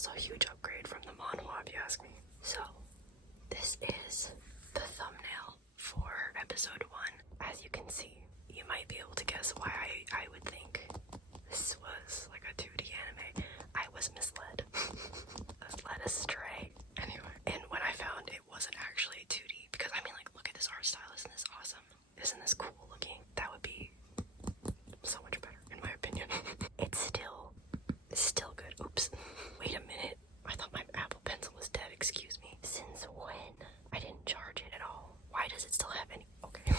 also a huge upgrade from the manhwa, if you ask me. So, this is the thumbnail for episode 1. As you can see, you might be able to guess why I would think this was like a 2D anime. I was misled. I was led astray. Anyway, and when I found it wasn't actually 2D, because I mean, like, look at this art style. Isn't this awesome? Isn't this cool looking? That would be so much better, in my opinion. It's still good. Oops. Wait a minute. I thought my Apple Pencil was dead. Excuse me. Since when? I didn't charge it at all. Why does it still have any? Okay.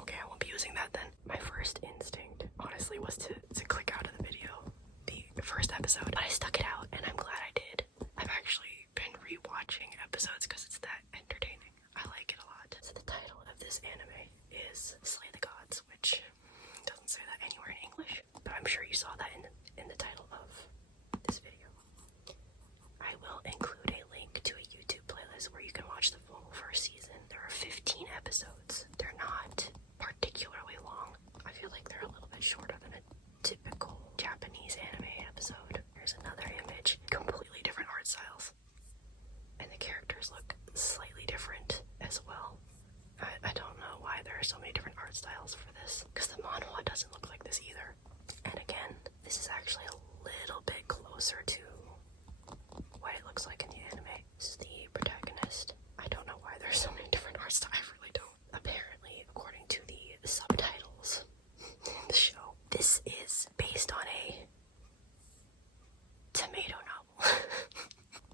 Okay, I won't be using that then. My first instinct, honestly, was to click out of the video, the first episode, but I stuck it out, and I'm glad I did. I've actually been rewatching episodes because it's that entertaining. I like it a lot. So the title of this anime is Slay the Gods, which doesn't say that anywhere in English, but I'm sure you saw that in the title of this video. I will include a link to a YouTube playlist where you can watch the full first season. There are 15 episodes. They're not particularly long. I feel like they're a little bit shorter than a typical Japanese anime episode. Here's another image. Completely different art styles. And the characters look slightly different as well. I don't know why there are so many different art styles for this, because the manhwa doesn't look like this either. And again, this is actually a little bit closer to what it looks like in the anime. This is the protagonist. I don't know why there's so many different art styles. I really don't. Apparently, according to the subtitles in the show, this is based on a tomato novel.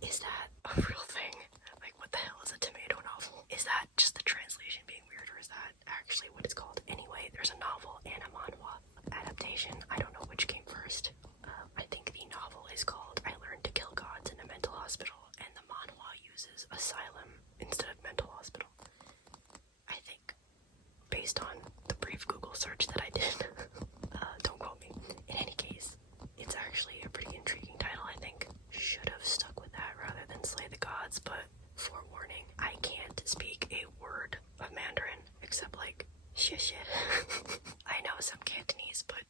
Is that a real thing? Like, what the hell is a tomato novel? Is that just the translation being weird, or is that actually what it's called? Anyway, there's a novel and a manhwa adaptation. I don't know which came first. I think the novel is called I Learned to Kill Gods in a Mental Hospital, and the manhwa uses asylum instead of mental hospital. I think, based on the brief Google search that I did. Don't quote me. In any case, it's actually a pretty intriguing title, I think. Should have stuck with that rather than Slay the Gods, but forewarning, I can't speak a word of Mandarin except like shit. I know some Cantonese, but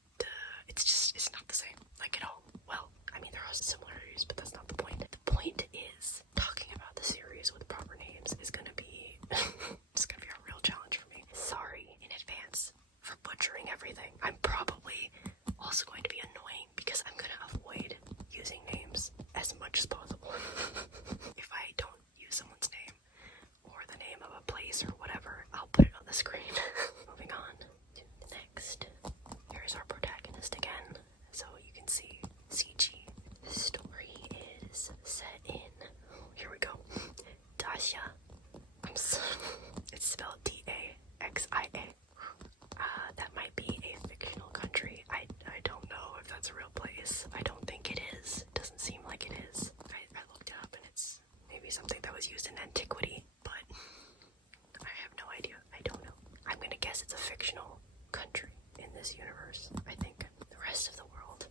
it's not the same, like at all. Well, I mean, there are similarities, but that's not the point. The point is, talking about the series with proper names is gonna be it's gonna be a real challenge for me. Sorry in advance for butchering everything. I'm probably also going to be annoying because I'm gonna avoid using names as much as possible. If I don't use someone's name or the name of a place or whatever, I'll put it on the screen. Moving on to the next. Here's our protagonist again, so you can see CG. The story is set in, here we go, Daxia. It's spelled D-A-X-I-A. That might be a fictional country. I don't know if that's a real place. I don't think it is. It doesn't seem like it is. I looked it up and it's maybe something that was used in antiquity, but I have no idea. I don't know. I'm gonna guess it's a fictional country in this universe. I think the rest of the world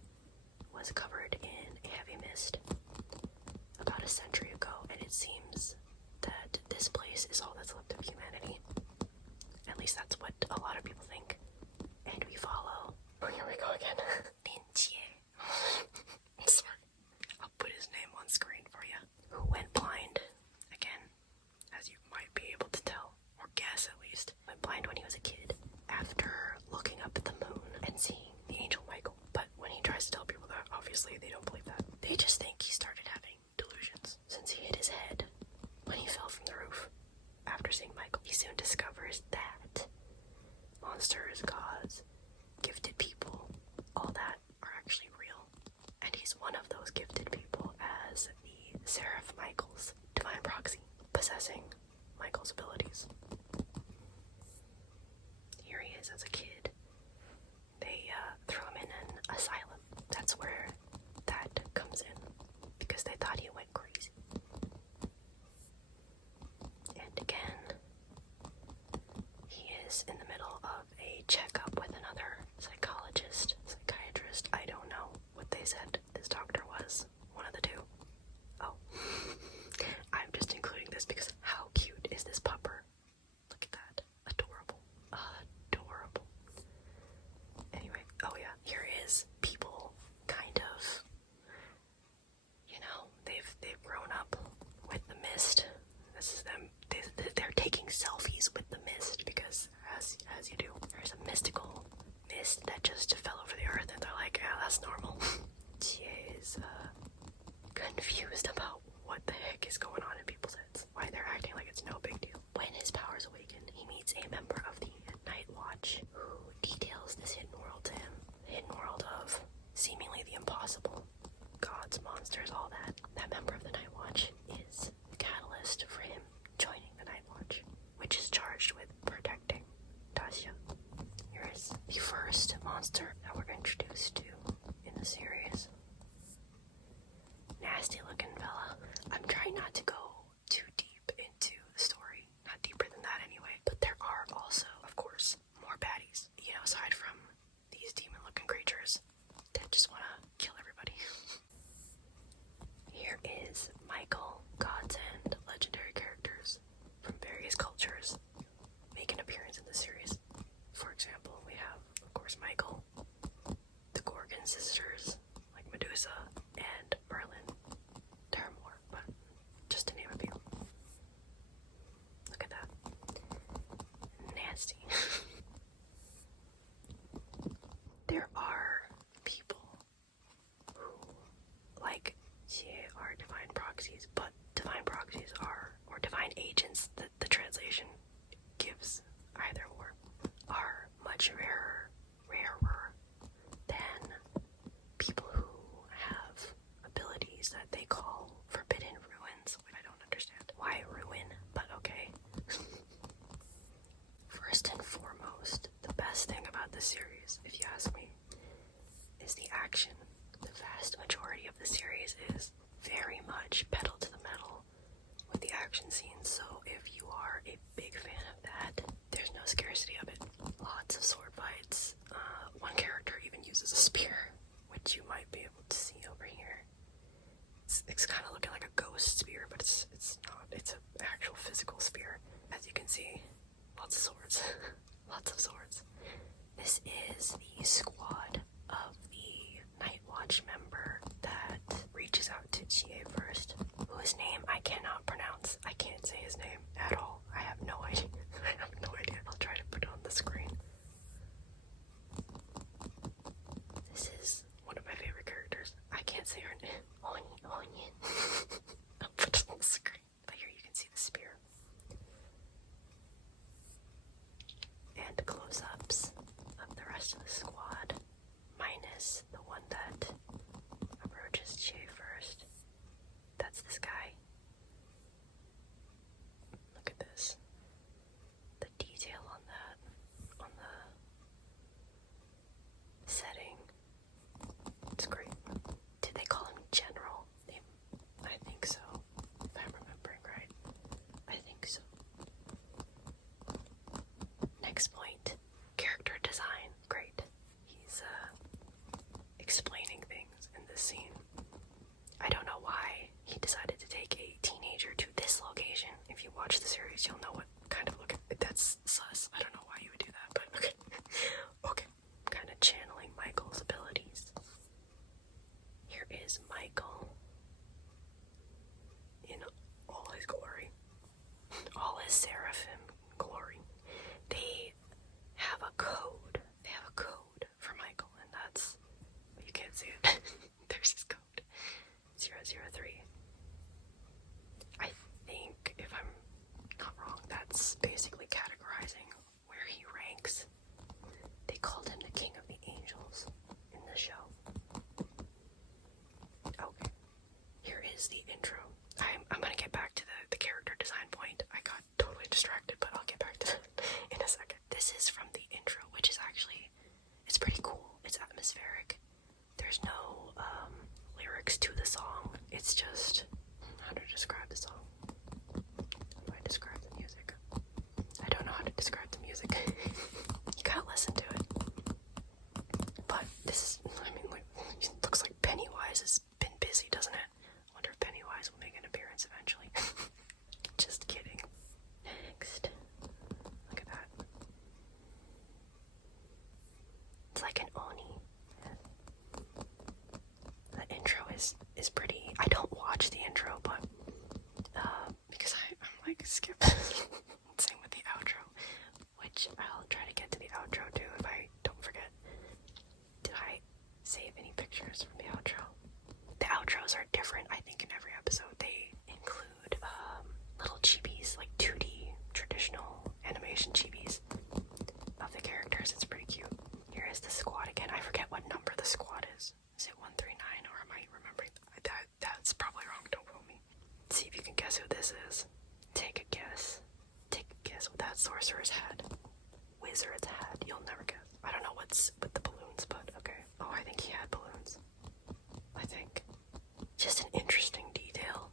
was covered in a heavy mist about a century ago, and it seems that this place is all that's left of humanity. At least that's what a lot of people think. And we follow. Oh, here we go again. Lin Jie. Sorry. I'll put his name on screen for you. Who went blind. Again, as you might be able to tell, or guess at least. Went blind when he was a kid, after looking up at the moon and seeing the angel Michael. But when he tries to tell people that, obviously they don't believe that. They just think he started having delusions since he hit his head when he fell from the roof. After seeing Michael, he soon discovers that monsters, gods, gifted people, all that are actually real. And he's one of those gifted people as the Seraph Michael's divine proxy, possessing Michael's abilities. Here he is as a kid. They threw him in an asylum. That's where that comes in, because they thought he went crazy. And again, he is in the middle of a checkup with another psychiatrist. I don't know what they said this doctor was. One of the two. Oh. I'm just including this because how cute is this pupper? Look at that. Adorable. Adorable. monsters, all that. That member of the Night Watch is the catalyst for him joining the Night Watch, which is charged with protecting Tasha. Here is the first monster that we're introduced to in the series. Nasty looking fella. I'm trying not to go too deep into the story. Not deeper than that anyway. But there are also, of course, more baddies. You know, aside from these demon looking creatures that just want to kill everybody. Here is Michael, Godsend, legendary characters from various cultures make an appearance in the series. For example, we have, of course, Michael, the Gorgon sisters, like Medusa, and Merlin. There are more, but just to name a few. Look at that. Nasty. There are people who, like, are divine proxies, but divine proxies are, or divine agents, the translation gives either or, are much rarer than people who have abilities that they call forbidden ruins. I don't understand why ruin, but okay. First and foremost, the best thing about this series, if you ask me, is the action. The vast majority of the series is very much pedal to the metal with the action scenes, so if you are a big fan of that, there's no scarcity of it. Lots of sword fights. One character even uses a spear, which you might be able to see over here. It's kind of looking like a ghost spear, but it's not. It's an actual physical spear. As you can see, lots of swords. Lots of swords. This is the squad of the Night Watch member that reaches out to Chie first, whose name I cannot pronounce. I can't say his name at all. I have no idea. I have no idea. I'll try to put it on the screen. This is one of my favorite characters. I can't say her name. Onion. I'll put it on the screen. But here you can see the spear. And close-ups of the rest of the squad, minus the one that approaches Chie first. That's this guy. Look at this. The detail on that, on the setting. It's great. Did they call him General? I think so, if I'm remembering right. I think so. Next point, character design. Great. He's explaining things in this scene. I don't know why he decided to take a teenager to this location. If you watch the series, you'll know what kind of look. That's sus. I don't know why you would do that, but okay. Okay. Kind of channeling Michael's abilities. Here is Michael in all his glory. All his seraphim glory. They have a code. They have a code for Michael, and that's, you can't see it. There's his code. 003. I think, if I'm not wrong, that's basically categorizing where he ranks. They called him the King of the Angels in the show. Okay. Here is the intro. I'm gonna get back to the character design point. I got totally distracted, but I'll get back to that in a second. This is from the intro, which is actually, it's pretty cool. It's atmospheric. There's no lyrics to the song. It's just, how to describe the song? How do I describe the music? I don't know how to describe the music. You gotta listen to it. But this is, I mean, like, it looks like Pennywise has been busy, doesn't it? I wonder if Pennywise will make an appearance eventually. Just kidding. Next. Look at that. It's like an Oni. The intro is pretty. I don't watch the intro, but because I'm like skip. Same with the outro, which I'll try to get to the outro too if I don't forget. Did I save any pictures from the outro? The outros are different, I think, in every episode. They include little chibis, like 2D traditional animation chibis of the characters. It's pretty cute. Here is the squad again. I forget what number the squad is. Is it 139 or am I remembering? guess who this is? Take a guess. Take a guess what that sorcerer's had. Wizard's hat. You'll never guess. I don't know what's with the balloons, but okay. Oh, I think he had balloons. I think. Just an interesting detail.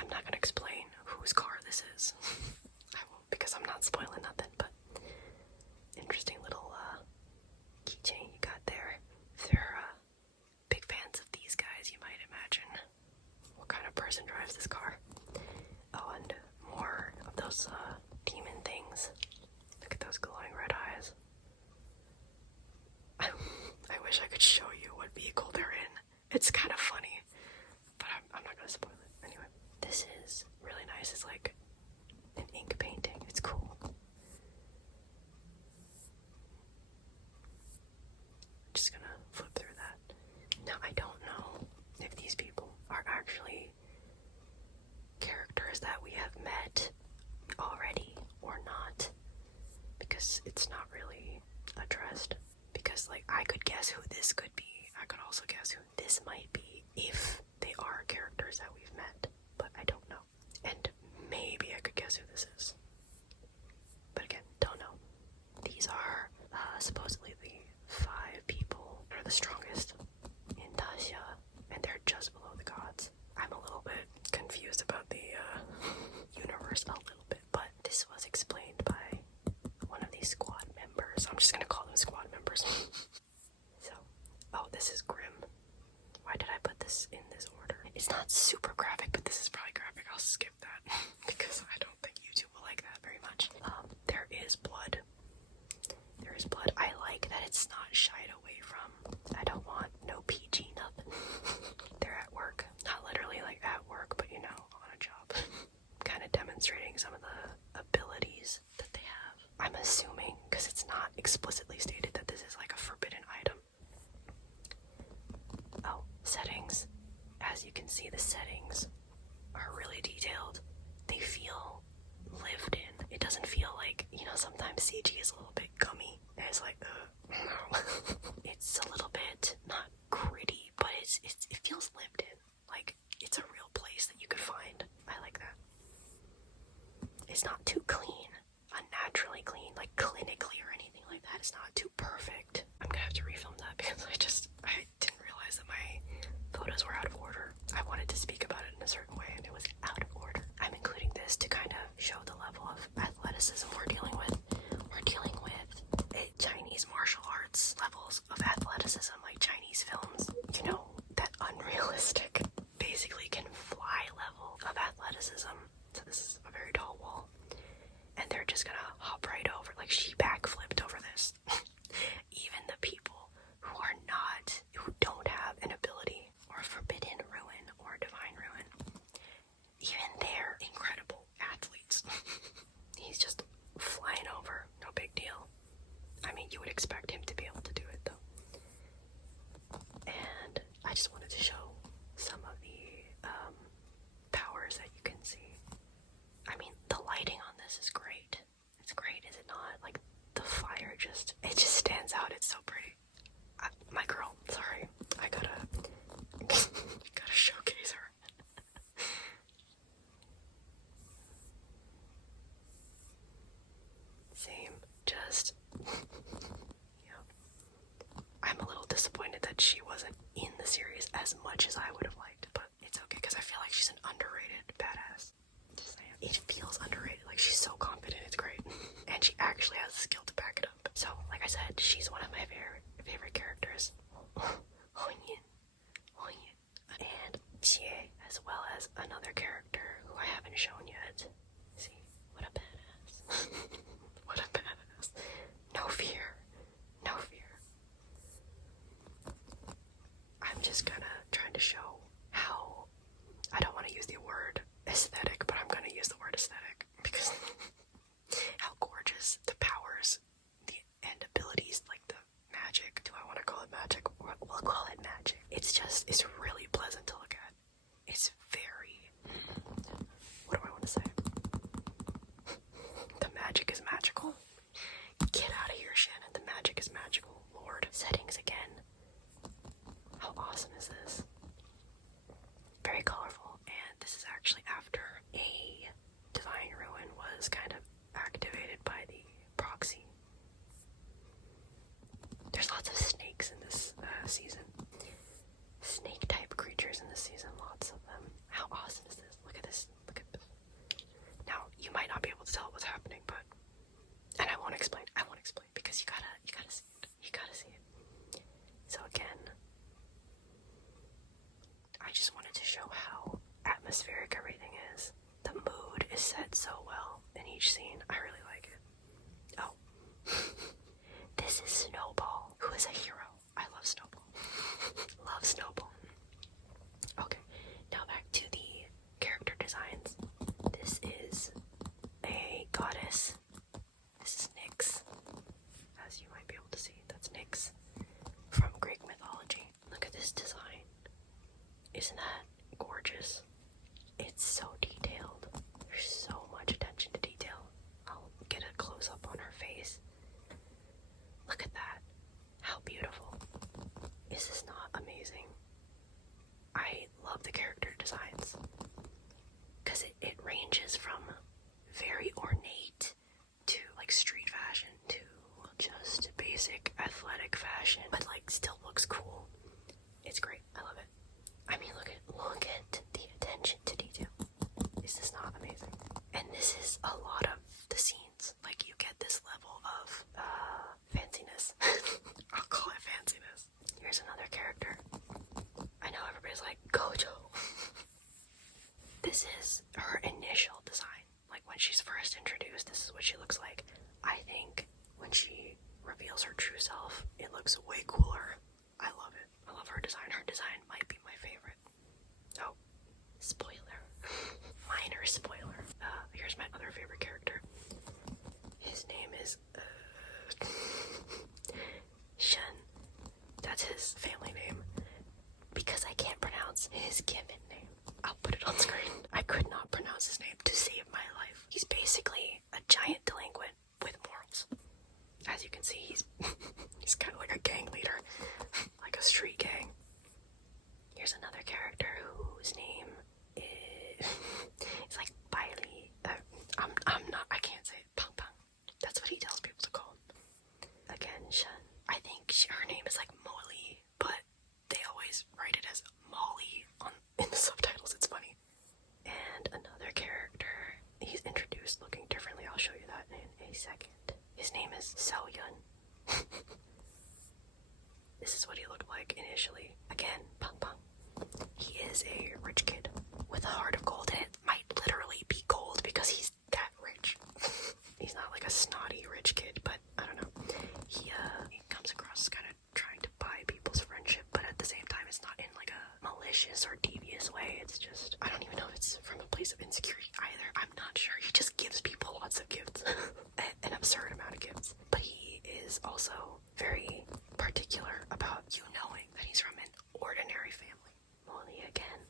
I'm not gonna explain whose car this is. I won't, because I'm not spoiling nothing, but interesting little keychain you got there. If they're big fans of these guys, you might imagine what kind of person drives this car. Oh, and more of those demon things. Look at those glowing red eyes. I wish I could show you what vehicle they're in. It's kind of funny, but I'm not gonna spoil it. Anyway, this is really nice. It's like an ink painting. It's cool. Just gonna flip through that. Now, I don't know if these people are actually characters that we have met already or not, because it's not really addressed. Because, like, I could guess who this could be. I could also guess who this might be if they are characters that we've met, but I don't know. And maybe I could guess who this is. But again, don't know. These are supposedly the 5 people that are the strongest in Tasha, and they're just below the gods. I'm a little bit confused about the universe a little bit, but this was explained by one of these squad members. I'm just gonna call them squad members. So, oh, this is grim. Why did I put this in this order? It's not super graphic, but this is probably graphic. I'll skip that because I don't think YouTube will like that very much. There is blood. There is blood. I like that it's not shied away from. I don't want no PG nothing. They're at work. Not literally like at work, but you know, on a job. Kind of demonstrating some of the abilities that they have. I'm assuming, because it's not explicitly stated, that this is like a forbidden item. Oh, settings. As you can see, the settings are really detailed. They feel lived in. It doesn't feel like, you know, sometimes CG is a little bit gummy. And it's like, no. It's a little bit, not gritty, but it feels lived in. Like, it's a real place that you could find. I like that. It's not too clean, unnaturally clean, like clinically or anything like that. It's not too perfect. I'm gonna have to refilm that because I didn't realize that my photos were out of order. I wanted to speak about it in a certain way and it was out of order. I'm including this to kind of show the level of athleticism we're dealing with. We're dealing with Chinese martial arts levels of athleticism, like Chinese films. You know, that unrealistic, basically can fly level of athleticism. So this is a very tall wall. And they're just gonna hop right over, like she backflipped over this. Even the people who don't have an ability or a forbidden ruin or divine ruin, even they're incredible athletes. He's just flying over, no big deal. I mean, you would expect him to be able to do it though. And I just wanted to show some of the powers that you can see. I mean, the lighting on this is great. It's great, is it not? Like, the fire it just stands out. It's so pretty. My girl, sorry. I gotta showcase her. Same, just, I'm a little disappointed that she wasn't in the series as much as I would have liked, but it's okay, because I feel like she's an underrated badass. Just saying. It feels underrated, like she's so confident, it's great. And she actually has the skill to back it up. So, like I said, she's one of my favorite characters. And Xie, as well as another character who I haven't shown yet. See, what a badass. What a badass. No fear. No fear. I'm just trying to show how, I don't want to use the word aesthetic, but I'm gonna use the word aesthetic because how gorgeous the powers, and abilities, like the magic. Do I want to call it magic? We'll call it magic. It's really pleasant to look at. It's very, what do I want to say? The magic is magical. Get out of here, Shannon. was kind of activated by the proxy. There's lots of snakes in this season. Snake-type creatures in this season, lots of them. How awesome is this? Look at this. Look at this. Now, you might not be able to tell what's happening, but... And I won't explain because you gotta see it. You gotta see it. So again, I just wanted to show how atmospheric everything is. The mood is set so well in each scene. I really like it. Oh. This is Snowball, who is a hero. I love Snowball. Love Snowball. Okay, now back to the character designs. This is a goddess. This is Nyx. As you might be able to see, that's Nyx from Greek mythology. Look at this design. Isn't that gorgeous? It's so detailed. There's so much attention to detail. I'll get a close-up on her face. Look at that. How beautiful. Is this not amazing? I love the character designs because it ranges from very ornate to like street fashion to just basic athletic fashion, but like still looks cool. It's great. I love it. I mean, look at the attention to detail. Is this not amazing? And this is a lot of the scenes. Like, you get this level of fanciness. I'll call it fanciness. Here's another character. I know everybody's like, Gojo. This is her initial design. Like, when she's first introduced, this is what she looks like. I think when she reveals her true self, it looks way cooler. I love it. I love her design. Her design might be my favorite. Oh, spoiler. Minor spoiler. Here's my other favorite character. His name is Shen. That's his family name. Because I can't pronounce his given name. I'll put it on screen. I could not pronounce his name to save my life. He's basically a giant delinquent with morals. As you can see, he's kind of like a gang leader. Like a street gang. Here's another character whose name is... it's like Bailey. I can't say it. Pang Pang. That's what he tells people to call him. Again, Shen. I think her name is like Molly, but they always write it as Molly in the subtitles. It's funny. And another character. He's introduced looking differently. I'll show you that in a second. His name is Seo Yun. This is what he looked like initially. Again, Pang Pang. He is a rich kid with a heart of gold, and it might literally be gold because he's that rich. He's not like a snotty rich kid, but I don't know. He comes across as kind of trying to buy people's friendship, but at the same time, it's not in like a malicious or devious way. It's just, I don't even know if it's from a place of insecurity either. I'm not sure. He just gives people lots of gifts. An absurd amount of gifts. But he is also very particular about you knowing that he's from an ordinary family. Molly again.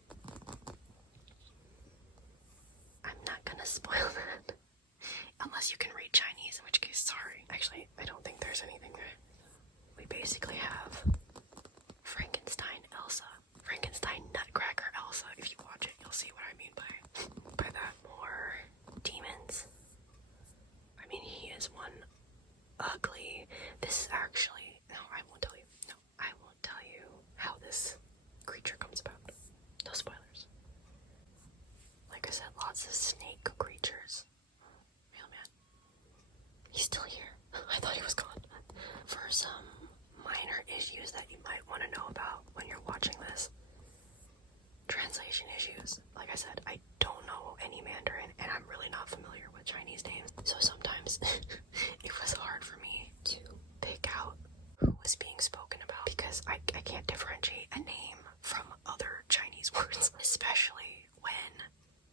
I'm not gonna spoil that. Unless you can read Chinese, in which case, sorry. Actually, I don't think there's anything there. We basically have Frankenstein Elsa. Frankenstein Nutcracker Elsa. If you watch it, you'll see what I mean by that. More demons. I mean, he is one ugly. This is actually... No, I won't tell you. No, I won't tell you how this creature comes about. No spoilers. Like I said, lots of snake creatures. Real man. He's still here. I thought he was gone. For some minor issues that you might want to know about when you're watching this. Translation issues. Like I said, I don't know any Mandarin, and I'm really not familiar with Chinese names. So sometimes it was hard for me to pick out who was being spoken about because I can't differentiate a name from other Chinese words, especially when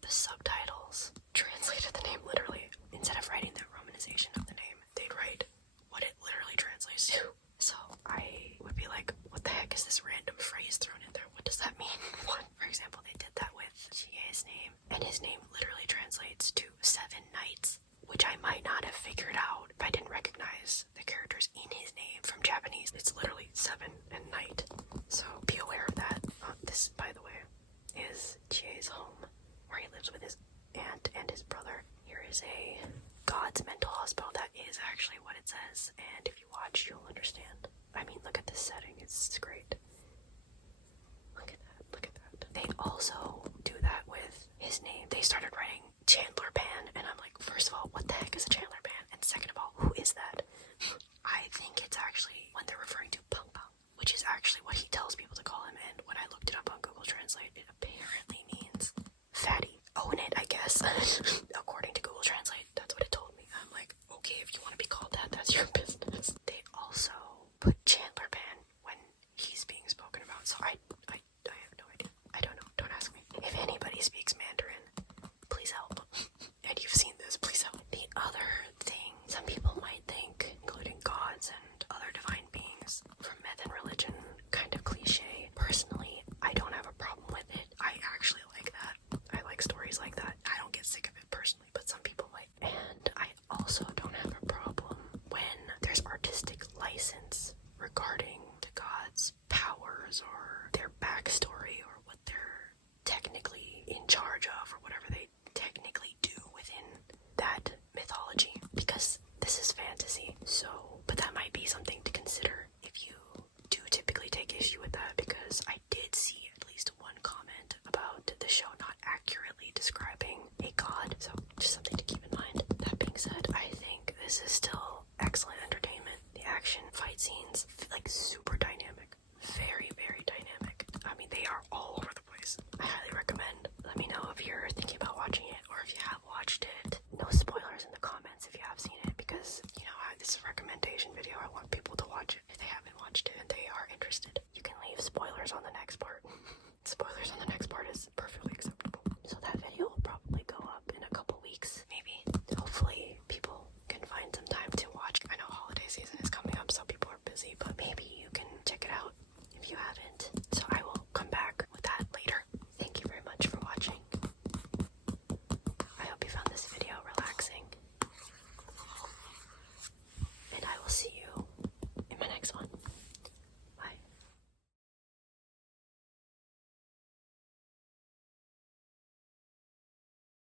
the subtitles translated the name literally. Instead of writing the romanization of the name, they'd write what it literally translates to. So I would be like, what the heck is this random phrase thrown in there? What does that mean? What? For example, they did that with Chie's name, and his name literally translates to 7 nights, which I might not have figured out if I didn't recognize the characters in his name from Japanese. It's literally 7 and night. So be aware of that. This, by the way, is Chie's home, where he lives with his aunt and his brother. Here is a God's mental hospital. That is actually what it says, and if you watch, you'll understand. I mean, look at this setting. It's great. Look at that. Look at that. They also do that with his name. They started writing Chandler Pan, and I'm like, first of all, what the heck is a Chandler Pan? And second of all, who is that? I think it's actually when they're referring to Pang Pang, which is actually what he tells people to call him, and when I looked it up on Google Translate, it apparently means fatty. Own it, I guess.